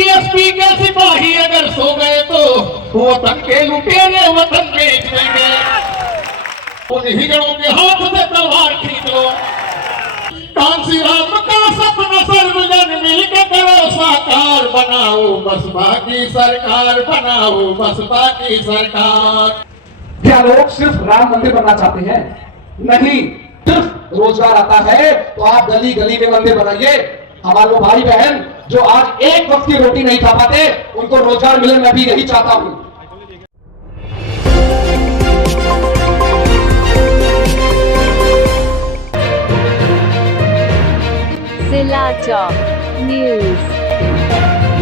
DSP के सिपाही अगर सो गए तो वतन के लुटेरे वतन बेच देंगे। उन हिजड़ों के हाथ से तलवार खींच लो। कांसी राम का सपना सर्वजन मिलकर करो साकार, बनाओ बसपा की सरकार, बनाओ बसपा की सरकार। क्या लोग सिर्फ राम मंदिर बनना चाहते हैं? नहीं, सिर्फ रोजगार आता है तो आप गली गली में मंदिर बनाइए। हमारे भाई बहन जो आज एक वक्त की रोटी नहीं खा पाते, उनको रोजगार मिले, मैं भी यही चाहता हूं। न्यूज़।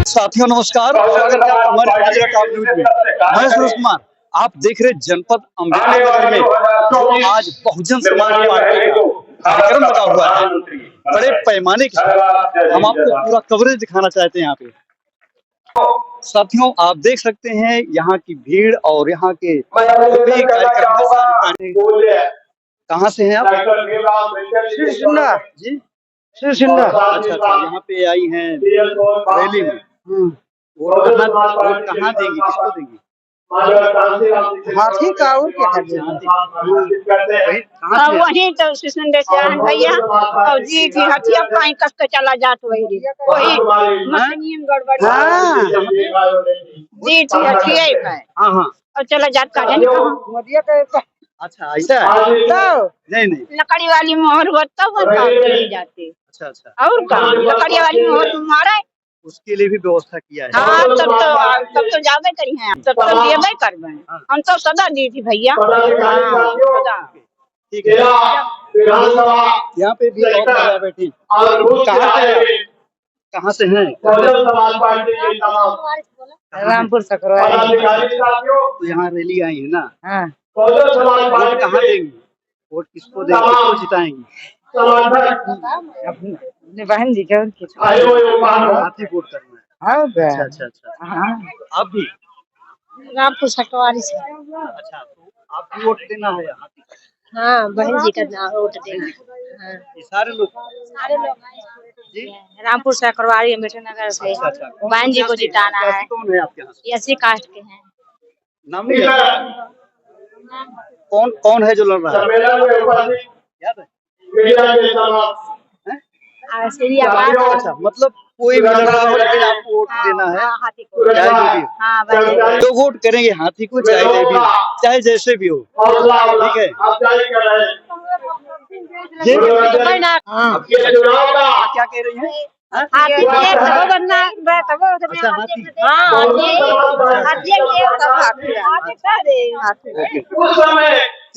साथियों नमस्कार, स्वागत है हमारे आज का न्यूज़ में। मैं सुरेश कुमार, आप देख रहे जनपद अम्बेडकर नगर में जो आज बहुजन समाज पार्टी का कार्यक्रम लगा हुआ है, बड़े पैमाने के साथ हम आपको पूरा कवरेज दिखाना चाहते हैं। यहाँ पे साथियों आप देख सकते हैं यहाँ की भीड़ और यहाँ के कार्यक्रम कहाँ से हैं आप? जी शिंदा। अच्छा, यहाँ पे आई हैं रैली में। वोट कहाँ देंगी, किसको देंगी? हाथी का और क्या वही तो सुंदर से भैया और जी जी हथिया पाई कस के चला जात वही मशीन गड़बड़ जी जी हथिया का हाँ हाँ और चला जात का जाने मोदिया का। अच्छा ऐसा है? नहीं लकड़ी वाली मोहर हो तब चली जाते। अच्छा अच्छा, और का लकड़ी वाली मोहर तुम्हारा उसके लिए भी व्यवस्था किया है। हाँ तब तो जावे करी हैं, तब तो देवे करबे। हम तो सदा दी थी भैया। ठीक है, यहाँ पे भी और महिला बैठी। कहाँ से हैं? रामपुर सकरवारी। तो यहाँ रैली आई है ना? हाँ। वोट कहाँ देंगी? वोट किसको देंगी, किसको जिताएंगी? अपने बहन जी का हाथी वोट करना है। हाँ अच्छा अच्छा, आप भी? रामपुर सकरवारी से। अच्छा, तो आप भी वोट देना है हाथी का? हाँ बहन जी का वोट देंगे। ये सारे लोग जी? रामपुर सकरवारी अम्बेडकर से अच्छा, बहन जी को जिताना है। कौन है आपके यहाँ से? एससी कास्ट के हैं। नाम नहीं याद? कौन है जो लड़ रहा है? याद है? अच्छा, मतलब कोई भी लड़ रहा हो लेकिन आपको वोट देना है, हाथी को। चाहे जो भी हो। तो वोट करेंगे हाथी को, चाहे जो भी हो, चाहे जैसे भी हो। ठीक है जी? आप क्या कह रही हैं? हाथी बनना अच्छा हाथी।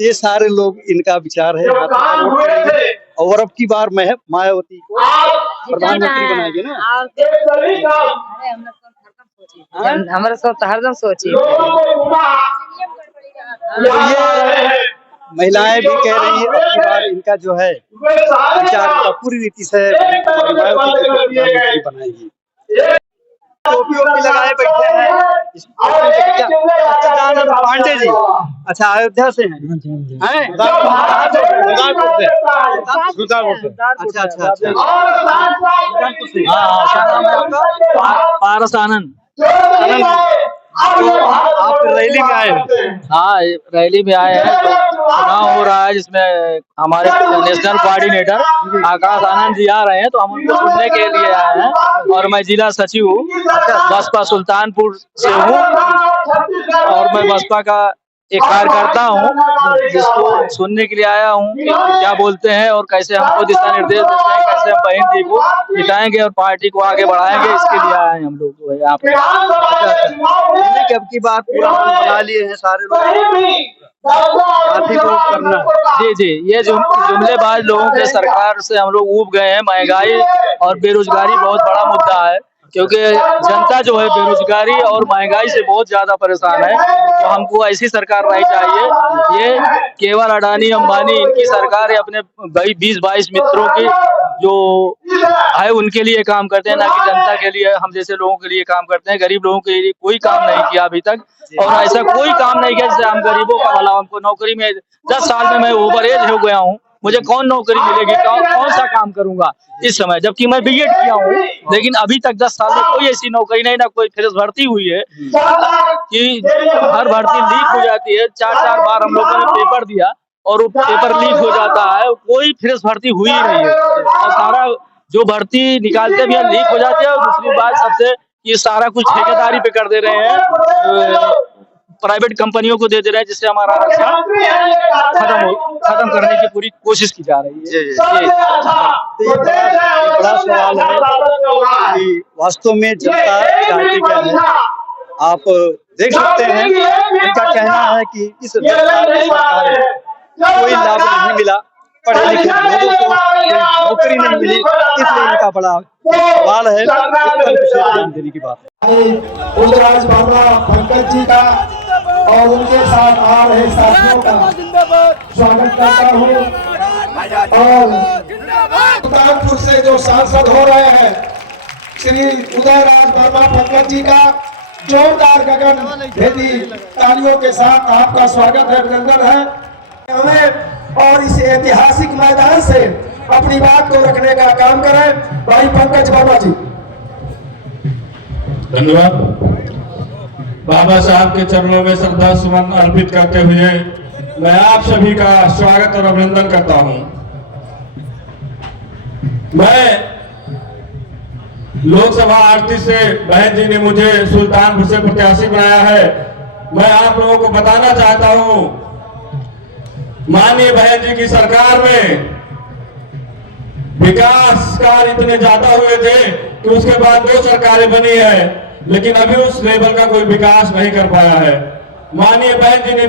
ये सारे लोग इनका विचार है हाथी का वोट करेंगे। और अब की बार मायावती को प्रधानमंत्री बनाएंगे ना? हमारे सब तो हरदम सोची। ये महिलाएं भी कह रही है अब की बार इनका जो है विचार पूरी रीति से मायावती को प्रधानमंत्री बनाएगी। टोपी लगाए बैठे हैं सच्चिदानंद पांडे जी। अच्छा, अयोध्या से हैं? अच्छा अच्छा अच्छा, पारस आनंद। तो आप रैली में आए हैं? हाँ रैली में आए हैं। तो चुनाव हो रहा है जिसमें हमारे नेशनल कोऑर्डिनेटर आकाश आनंद जी आ रहे हैं, तो हम उनको सुनने के लिए आए हैं। और मैं जिला सचिव हूँ, बसपा सुल्तानपुर से हूँ और मैं बसपा का एक कार्यकर्ता हूँ जिसको सुनने के लिए आया हूँ क्या बोलते हैं और कैसे हमको दिशा निर्देश देते हैं, कैसे हम बहन जी को जिताएंगे और पार्टी को आगे बढ़ाएंगे, इसके लिए आए हैं हम लोग यहाँ पे। अब की बात पूरा मन बना लिए हैं सारे लोग हाथी को करना है। जी, ये जुमलेबाज लोगों के सरकार से हम लोग ऊब गए हैं। महंगाई और बेरोजगारी बहुत बड़ा मुद्दा है, क्योंकि जनता जो है बेरोजगारी और महंगाई से बहुत ज्यादा परेशान है। तो हमको ऐसी सरकार नहीं चाहिए। ये केवल अडानी अंबानी इनकी सरकार है, अपने 20-22 मित्रों की जो है उनके लिए काम करते हैं, ना कि जनता के लिए, हम जैसे लोगों के लिए काम करते हैं। गरीब लोगों के लिए कोई काम नहीं किया अभी तक, और ऐसा कोई काम नहीं किया जिससे हम गरीबों का भला। हमको नौकरी में 10 साल में मैं ओवर एज हो गया हूँ, मुझे कौन नौकरी मिलेगी, कौन सा काम करूंगा इस समय, जबकि मैं बीएड किया हूँ, लेकिन अभी तक 10 साल में कोई ऐसी नौकरी नहीं, ना कोई फ्रेश भर्ती हुई है कि हर भर्ती लीक हो जाती है। 4 बार हम लोगों ने पेपर दिया और वो पेपर लीक हो जाता है, कोई फ्रेश भर्ती हुई ही नहीं है। और सारा जो भर्ती निकालते भी लीक हो जाती है। और दूसरी बात सबसे, ये सारा कुछ ठेकेदारी पे कर दे रहे हैं, प्राइवेट कंपनियों को दे दे रहे हैं, जिससे हमारा आरक्षण खत्म करने की पूरी कोशिश की जा रही है। ये बड़ा सवाल है कि वास्तव में जनता चाहती क्या है। आप देख सकते हैं, इनका कहना है कि इस सरकार में कोई लाभ नहीं मिला, पढ़े लिखे लोगों को कोई नौकरी नहीं मिली, इसलिए इनका बड़ा सवाल है। ध्यान देने की बात है। उदराज बाबा पंकज जी का और उनके साथ आ रहे साथियों का स्वागत करता हूँ। और सुल्तानपुर से जो सांसद हो रहे हैं श्री उदयराज वर्मा पंकज जी का जोरदार गगन भेदी तालियों के साथ आपका स्वागत है, अभिनंदन है। हमें और इस ऐतिहासिक मैदान से अपनी बात को रखने का काम करें। भाई पंकज बाबा जी। धन्यवाद। बाबा साहब के चरणों में श्रद्धा सुमन अर्पित करते हुए मैं आप सभी का स्वागत और अभिनंदन करता हूं। मैं लोकसभा 38 से बहन जी ने मुझे सुल्तानपुर से प्रत्याशी बनाया है। मैं आप लोगों को बताना चाहता हूं, माननीय बहन जी की सरकार में विकास कार्य इतने ज्यादा हुए थे कि उसके बाद 2 सरकारें बनी है, लेकिन अभी उस लेवल का कोई विकास नहीं कर पाया है। माननीय बहन जी ने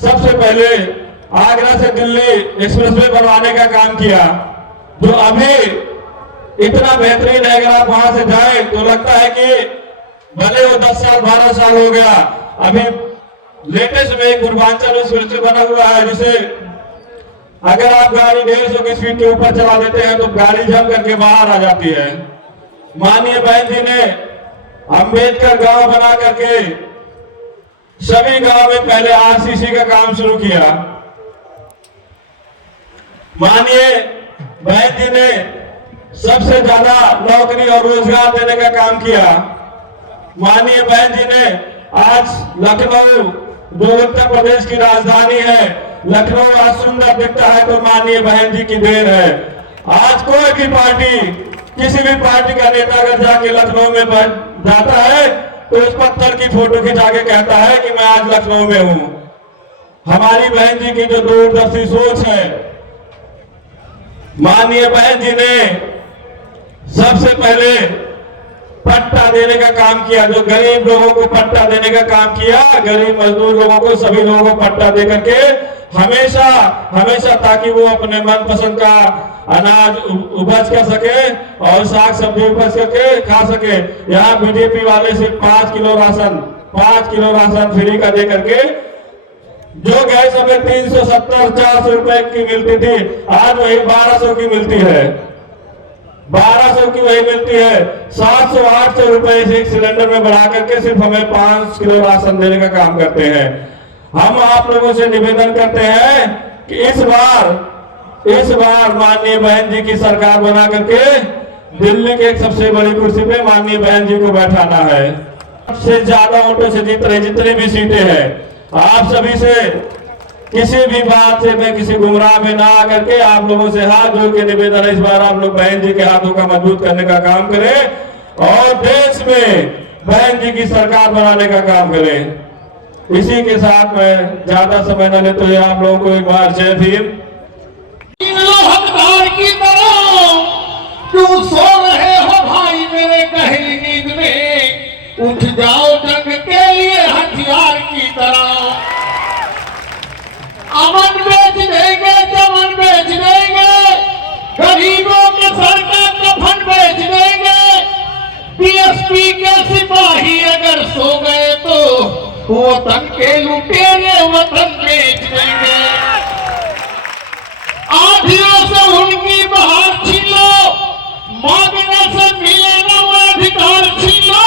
सबसे पहले आगरा से दिल्ली एक्सप्रेसवे बनवाने का काम किया, जो अभी इतना बेहतरीन है। अगर आप वहां से जाए तो लगता है कि भले वो 10 साल 12 साल हो गया, अभी लेटेस्ट में एक पूर्वांचल एक्सप्रेसवे बना हुआ है, जिसे अगर आप गाड़ी 150 की स्पीड के ऊपर चला देते हैं तो गाड़ी जम करके बाहर आ जाती है। माननीय बहन जी ने अंबेडकर गांव बना करके सभी गांव में पहले आरसीसी का काम शुरू किया। माननीय बहन जी ने सबसे ज्यादा नौकरी और रोजगार देने का काम किया। माननीय बहन जी ने आज लखनऊ, जो उत्तर प्रदेश की राजधानी है, लखनऊ आज सुंदर दिखता है तो माननीय बहन जी की देन है। आज कोई भी पार्टी, किसी भी पार्टी का नेता अगर जाके लखनऊ में जाता है तो उस पत्थर की फोटो खिंचा के कहता है कि मैं आज लखनऊ में हूं। हमारी बहन जी की जो दूरदर्शी सोच है, माननीय बहन जी ने सबसे पहले पट्टा देने का काम किया, जो गरीब लोगों को पट्टा देने का काम किया। गरीब मजदूर लोगों को, सभी लोगों को पट्टा दे करके हमेशा ताकि वो अपने मनपसंद का अनाज उपज कर सके और साग सब्जी उपज करके खा सके। यहाँ बीजेपी वाले सिर्फ 5 किलो राशन फ्री का दे करके, जो गैस हमें 370-400 रुपए की मिलती थी, आज वही 1200 की मिलती है। 1200 की वही मिलती है। 700-800 रुपए एक सिलेंडर में बढ़ा करके सिर्फ हमें 5 किलो राशन देने का काम करते हैं। हम आप लोगों से निवेदन करते हैं कि इस बार माननीय बहन जी की सरकार बना करके दिल्ली के एक सबसे बड़ी कुर्सी पे माननीय बहन जी को बैठाना है। सबसे ज्यादा वोटों से जीत रहे, जितने भी सीटें हैं, आप सभी से किसी भी बात से मैं किसी गुमराह में ना आकर के आप लोगों से हाथ जोड़ के निवेदन है, इस बार आप लोग बहन जी के हाथों का मजबूत करने का काम करें और देश में बहन जी की सरकार बनाने का काम करें। इसी के साथ मैं ज्यादा समय न लेते हुए आप लोगों को एक बार जय भीम। की तरह क्यों सो रहे हो भाई मेरे गहरी नींद में, उठ जाओ जंग के लिए हथियार की तरह। अमन बेच देंगे, जमन बेच देंगे, गरीबों के सर का कफन बेच देंगे। बीएसपी के सिपाही अगर सो गए तो वतन के लुटेरे वतन बेच देंगे। आधियों से उनकी बहार छीन लो, मांगने से मिलेगा वो अधिकार छीन लो।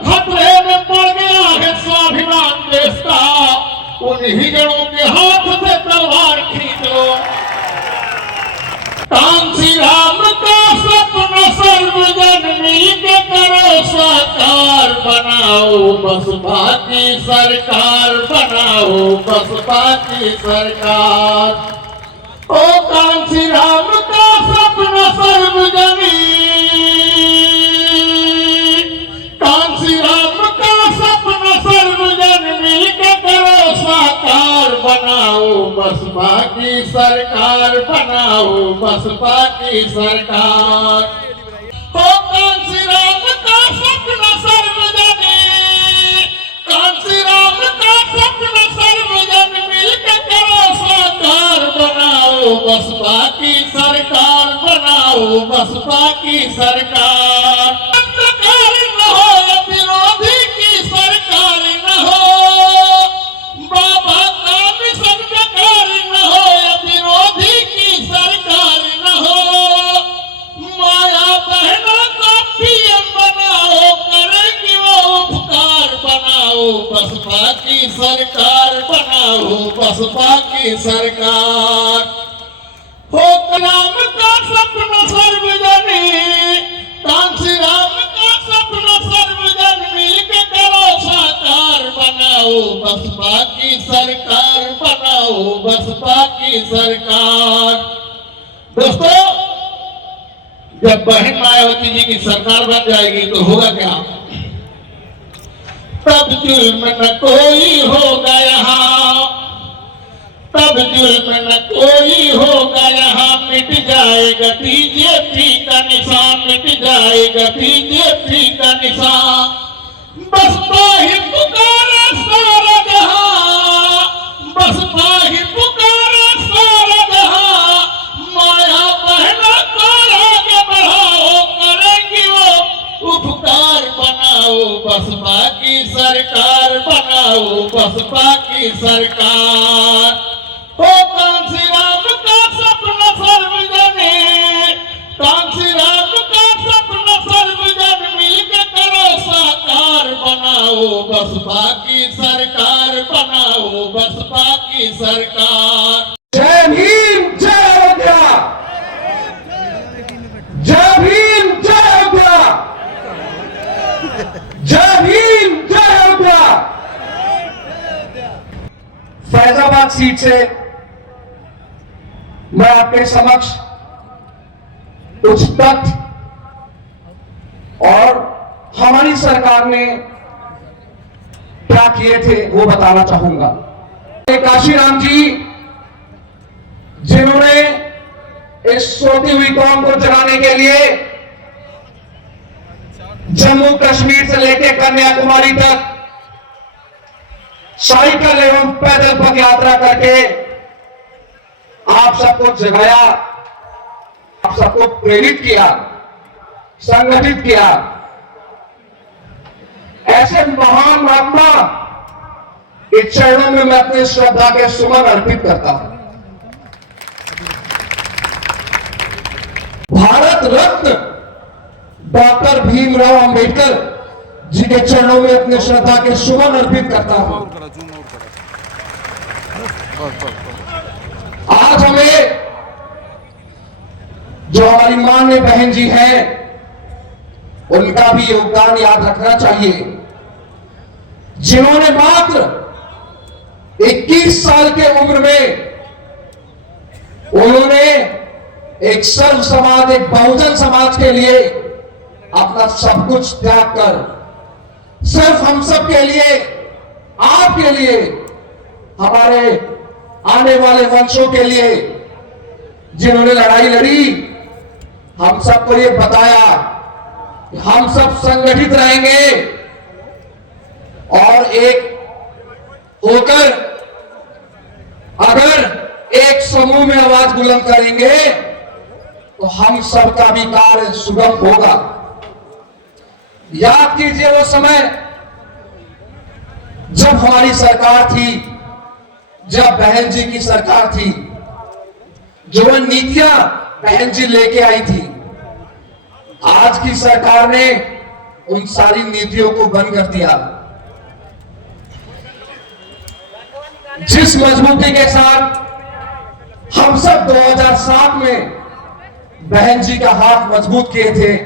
खतरे में पड़ गया है स्वाभिमान देश का, उन हिजड़ों के हाथ से तलवार खींच लो। कांसी राम का सपना सर्वजन मिलके करो साकार, बनाओ बसपा की सरकार, बनाओ बसपा की सरकार। ओ कांसी राम का सपना सर्वजनी, कांसी राम का सपना सर्वजन मिलके करो साकार, बनाओ बसपा की सरकार, बनाओ बसपा की सरकार। ओ कांसी राम का सपना सर्वजनी, कांसी राम का सपना सर्वजन मिलके करो साकार, बनाओ बसपा की सरकार, बनाओ बसपा की सरकार। सरकार न हो विरोधी की सरकार न हो, बाबा का मिशन बेकार न हो, विरोधी की सरकार न हो, माया बहनों का पीएम बनाओ, करेंगे वो उपकार, बनाओ बसपा की सरकार, बनाओ बसपा की सरकार। हो राम का सपना सर्वजनी, कांसी राम का सपना सर्वजन मिलके करो साकार, बनाओ बसपा की सरकार, बनाओ बसपा की सरकार। दोस्तों, जब बहन मायावती जी की सरकार बन जाएगी तो होगा क्या? तब जुल्म न कोई होगा यहाँ, तब जुल्म न कोई होगा यहाँ, मिट जाएगा बीजेपी का निशान, मिट जाएगा बीजेपी का निशान। बसपा ही पुकारा सारा जहां, बसपा ही पुकारा सारा जहां, माया बहना को आगे बढ़ाओ, करेंगी वो उपकार, बनाओ बसपा की सरकार, बनाओ बसपा की सरकार। ओ कांसी राम का सपना सर्वजनी, कांसी राम का सपना सर्वजन मिलके करो साकार, बनाओ बसपा की सरकार, बनाओ बसपा की सरकार। जय भीम, जय अयोध्या, जय भीम, जय अयोध्या, जय भीम, जय अयोध्या। फैजाबाद सीट से मैं आपके समक्ष कुछ तथ्य और हमारी सरकार ने क्या किए थे वो बताना चाहूंगा। काशीराम जी, जिन्होंने इस सोती हुई कौम को जगाने के लिए जम्मू कश्मीर से लेकर कन्याकुमारी तक साइकिल एवं पैदल पग यात्रा करके आप सबको जगाया, आप सबको प्रेरित किया, संगठित किया। ऐसे महान महात्मा के चरणों में मैं अपने श्रद्धा के सुमन अर्पित करता हूं। भारत रत्न डॉक्टर भीमराव अंबेडकर जी के चरणों में अपने श्रद्धा के सुमन अर्पित करता हूं। आज हमें जो हमारी मान्य बहन जी हैं, उनका भी योगदान याद रखना चाहिए, जिन्होंने मात्र 21 साल के उम्र में उन्होंने एक सर्व समाज, एक बहुजन समाज के लिए अपना सब कुछ त्याग कर सिर्फ हम सब के लिए, आपके लिए, हमारे आने वाले वंशों के लिए जिन्होंने लड़ाई लड़ी, हम सबको ये बताया कि हम सब संगठित रहेंगे और एक होकर अगर एक समूह में आवाज बुलंद करेंगे तो हम सबका भी कार्य सुगम होगा। याद कीजिए वो समय जब हमारी सरकार थी, जब बहन जी की सरकार थी, जो वह नीतियां बहन जी लेके आई थी, आज की सरकार ने उन सारी नीतियों को बंद कर दिया। जिस मजबूती के साथ हम सब 2007 में बहन जी का हाथ मजबूत किए थे,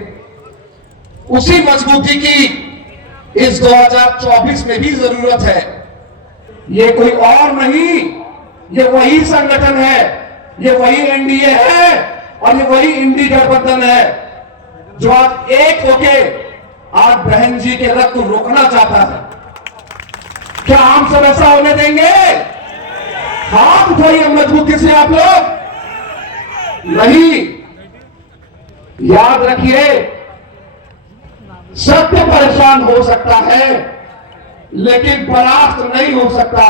उसी मजबूती की इस 2024 में भी जरूरत है। ये कोई और नहीं, ये वही संगठन है, ये वही एनडीए है और ये वही इंडी गठबंधन है जो आज एक होके आज बहन जी के रक्त को रोकना चाहता है। क्या हम सब ऐसा होने देंगे? हाथ उठाइए मजबूती से आप लोग। नहीं, याद रखिए, सत्य परेशान हो सकता है लेकिन परास्त नहीं हो सकता।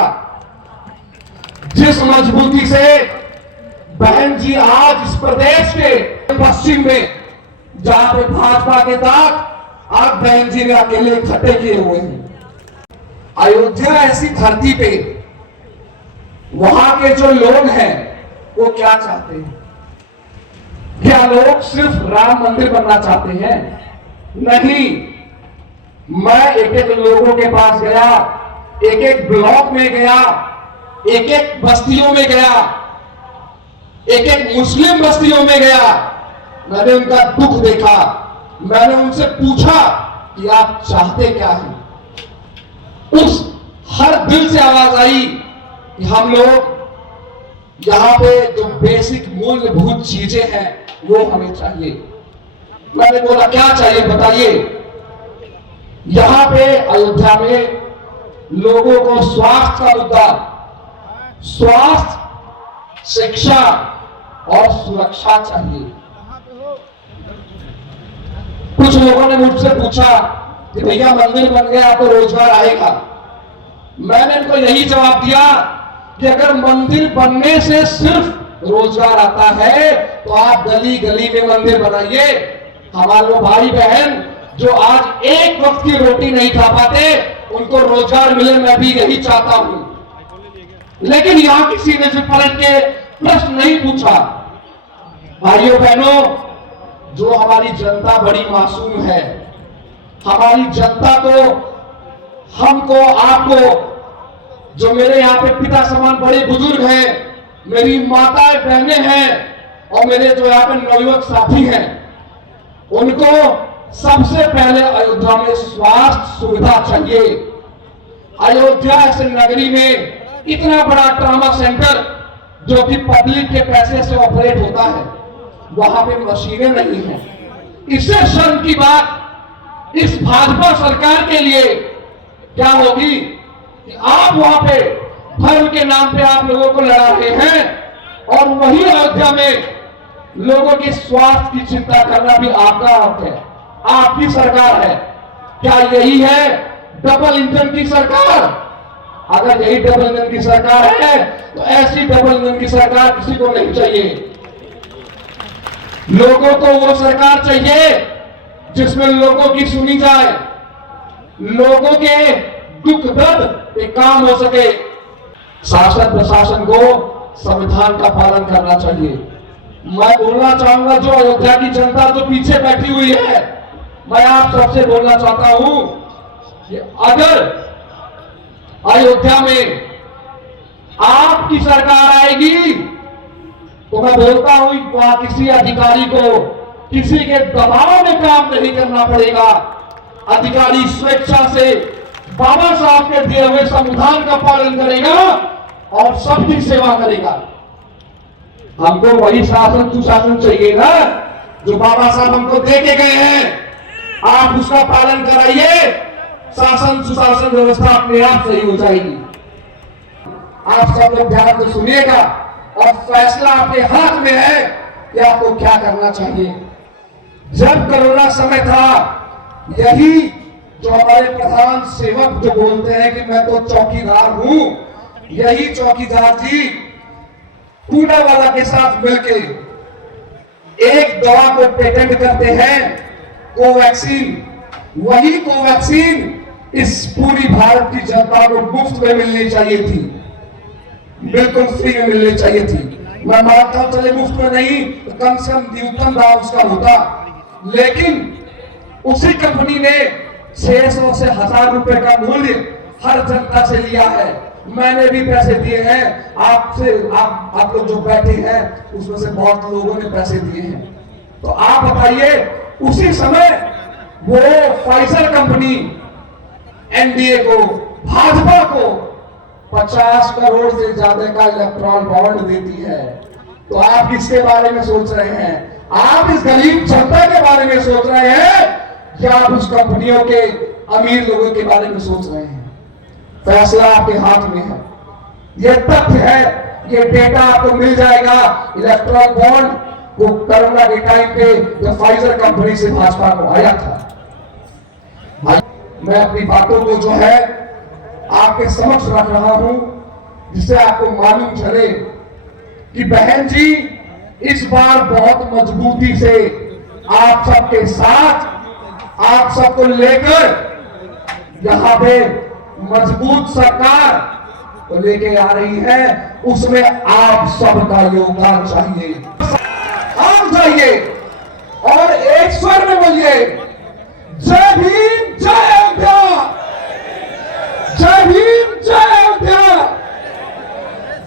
जिस मजबूती से बहन जी आज इस प्रदेश के पश्चिम में, जहां पे भाजपा के दाग आज बहन जी ने अकेले इकट्ठे किए हुए हैं। अयोध्या ऐसी धरती पे वहां के जो लोग हैं वो क्या चाहते हैं? क्या लोग सिर्फ राम मंदिर बनना चाहते हैं? नहीं, मैं एक एक लोगों के पास गया, एक एक ब्लॉक में गया, एक एक बस्तियों में गया, एक एक मुस्लिम बस्तियों में गया, मैंने उनका दुख देखा, मैंने उनसे पूछा कि आप चाहते क्या हैं? उस हर दिल से आवाज आई कि हम लोग यहां पे जो बेसिक मूलभूत चीजें हैं वो हमें चाहिए। मैंने बोला क्या चाहिए बताइए? यहां पे अयोध्या में लोगों को स्वास्थ्य का मुद्दा, स्वास्थ्य, शिक्षा और सुरक्षा चाहिए। कुछ लोगों ने मुझसे पूछा कि भैया मंदिर बन गया तो रोजगार आएगा। मैंने उनको यही जवाब दिया कि अगर मंदिर बनने से सिर्फ रोजगार आता है तो आप गली गली में मंदिर बनाइए। हमारे भाई बहन जो आज एक वक्त की रोटी नहीं खा पाते उनको रोजगार मिले, मैं भी यही चाहता हूं। लेकिन यहां किसी ने सिर्फ पलट के प्रश्न नहीं पूछा। भाइयों बहनों, जो हमारी जनता बड़ी मासूम है, हमारी जनता को, हमको, आपको, जो मेरे यहाँ पे पिता समान बड़े बुजुर्ग हैं, मेरी माताएं बहनें हैं और मेरे जो यहाँ पे नवयुवक साथी हैं, उनको सबसे पहले अयोध्या में स्वास्थ्य सुविधा चाहिए। अयोध्या ऐसे नगरी में इतना बड़ा ट्रामा सेंटर जो कि पब्लिक के पैसे से ऑपरेट होता है, वहां पे मशीनें नहीं है। इससे शर्म की बात इस भाजपा सरकार के लिए क्या होगी कि आप वहां पे धर्म के नाम पे आप लोगों को लड़ा रहे हैं और वही अयोध्या में लोगों के स्वास्थ्य की चिंता करना भी आपका हक है, आपकी सरकार है। क्या यही है डबल इंजन की सरकार? अगर यही डबल इंजन की सरकार है तो ऐसी डबल इंजन की सरकार किसी को नहीं चाहिए। लोगों को वो सरकार चाहिए जिसमें लोगों की सुनी जाए, लोगों के दुख दर्द पे काम हो सके। शासन प्रशासन को संविधान का पालन करना चाहिए। मैं बोलना चाहूंगा जो अयोध्या की जनता जो पीछे बैठी हुई है, मैं आप सबसे बोलना चाहता हूं कि अगर अयोध्या में आपकी सरकार आएगी तो मैं बोलता हूं वहां किसी अधिकारी को किसी के दबाव में काम नहीं करना पड़ेगा। अधिकारी स्वेच्छा से बाबा साहब के दिए हुए संविधान का पालन करेगा और सबकी सेवा करेगा। हमको वही शासन सुशासन चाहिए ना जो बाबा साहब हमको दे के गए हैं। आप उसका पालन कराइए, शासन सुशासन व्यवस्था अपने आप सही हो जाएगी। आप सब लोग ध्यान से सुनिएगा और फैसला आपके हाथ में है कि आपको क्या करना चाहिए। जब कोरोना समय था, यही जो हमारे प्रधान सेवक जो बोलते हैं कि मैं तो चौकीदार हूं, यही चौकीदार जी पूनावाला के साथ मिलकर एक दवा को पेटेंट करते हैं, कोवैक्सीन। वही कोवैक्सीन इस पूरी भारत की जनता को मुफ्त में मिलनी चाहिए थी, बिल्कुल फ्री में मिलनी चाहिए थी। मैं मानता हूं चले मुफ्त में नहीं तो कम से कम न्यूनतम दाम उसका होता, लेकिन उसी कंपनी ने 600 से 1000 रुपए का मूल्य हर जनता से लिया है। मैंने भी पैसे दिए हैं, आपसे आप लोग जो बैठे हैं उसमें से बहुत लोगों ने पैसे दिए हैं। तो आप बताइए, उसी समय वो फाइजर कंपनी एनडीए को, भाजपा को 50 करोड़ से ज्यादा का इलेक्ट्रॉल बॉन्ड देती है। तो आप किसके बारे में सोच रहे हैं? आप इस गरीब जनता के बारे में सोच रहे हैं या आप उस कंपनियों के अमीर लोगों के बारे में सोच रहे हैं? फैसला आपके हाथ में है। ये तथ्य है, ये डेटा आपको मिल जाएगा। इलेक्ट्रॉल बॉन्ड वो कोरोना के टाइम पे जो फाइजर कंपनी से भाजपा को आया था। मैं अपनी बातों को जो है आपके समक्ष रख रहा हूं, जिससे आपको मालूम चले कि बहन जी इस बार बहुत मजबूती से आप सबके साथ, आप सबको लेकर यहां पे मजबूत सरकार को लेके आ रही है। उसमें आप सबका योगदान चाहिए, आप चाहिए। और एक स्वर में बोलिए, जय भीम जय अयोध्या, जय भीम जय अयोध्या,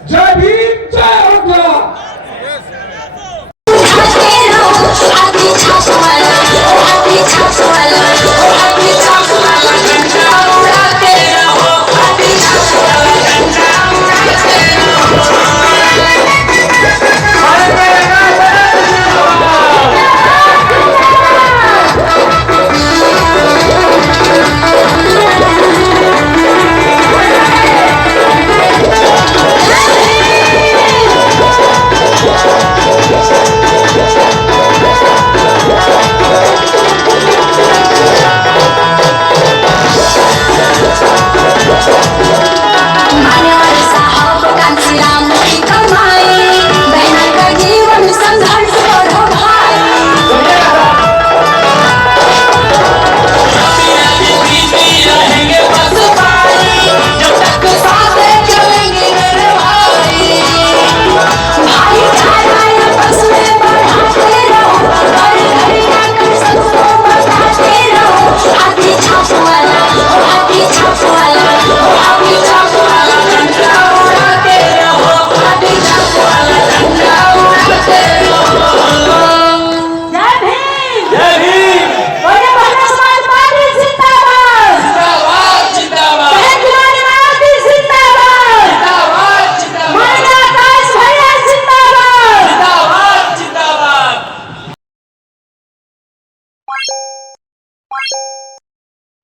जय भीम जय अयोध्या।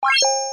What?